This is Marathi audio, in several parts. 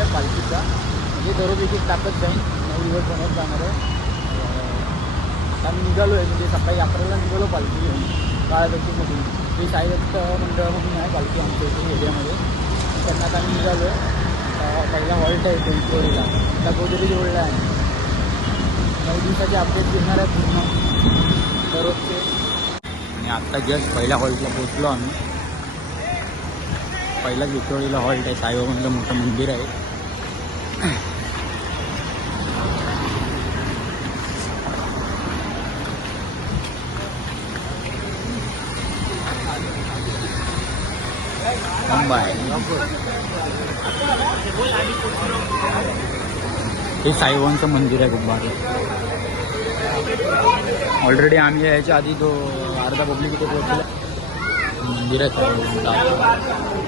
आहे पालखीचा, म्हणजे दररोज एक टाकत जाईन, 9 दिवस बनवत जाणार आहे. आता मी निघालो आहे, म्हणजे सकाळी 11ला निघालो पालखी घेऊन काळादक्षीमधून. ते साईदत्त मंडळ म्हणून आहे पालखी आमच्या इथे एरियामध्ये. त्यांना आता मी निघालो आहे. पहिला हॉल्ट आहे कोणकोडीला, त्या गोदरी जोडला आहे. 9 दिवसाचे अपडेट घेणार आहे पूर्ण दररोजचे. आणि आत्ता जस्ट पहिल्या हॉल्टला पोचलो आम्ही. पहिला विक्रोळीला हॉल्ट आहे, साईबाबांचं मोठं मंदिर आहे. मुंबई हे साईबाबांचं मंदिर आहे खूप भारी. ऑलरेडी आम्ही यायच्या आधी तो अर्धा पब्लिक इथे पोहोचला. मंदिर आहे साईबाबांचं.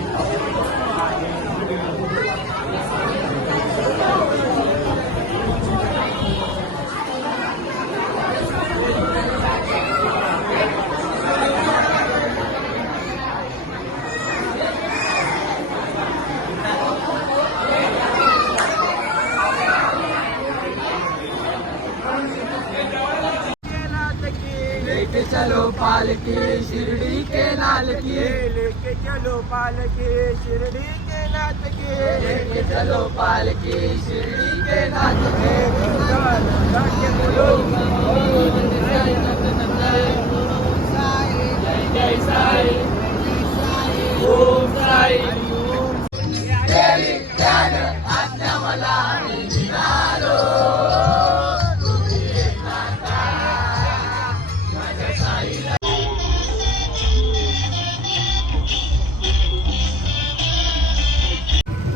लेके चलो पालकी शिरडी के नाथ की, लेके चलो पालकी शिरडी के नाथ की, लेके चलो पालकी शिरडी के नाथ की. जय साई ओम साई आज्ञा मला निघालो.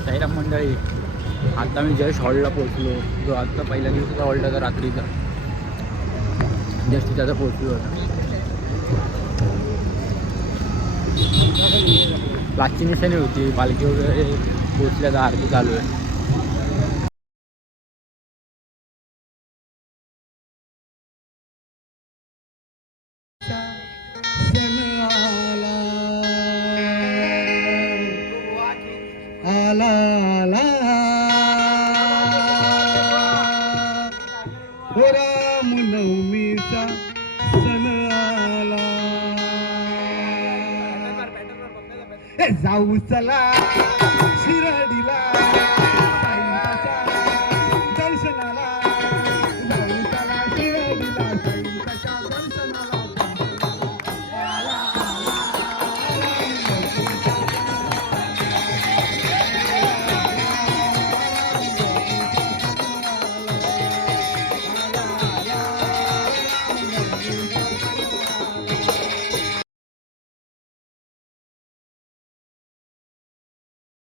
साईराम मंडळी, आता मी जस्ट हॉलला पोहोचलो. जो आत्ता पहिल्या दिवसाचा हॉल्ट होता रात्रीचा, जस्ट त्याचा पोहोचलो होता. लाचची निशाणी होती, पालखी वगैरे पोचल्याचा आरती चालू आहे. रामनवमीचा सण आला, जाऊ चला शिर्डीला.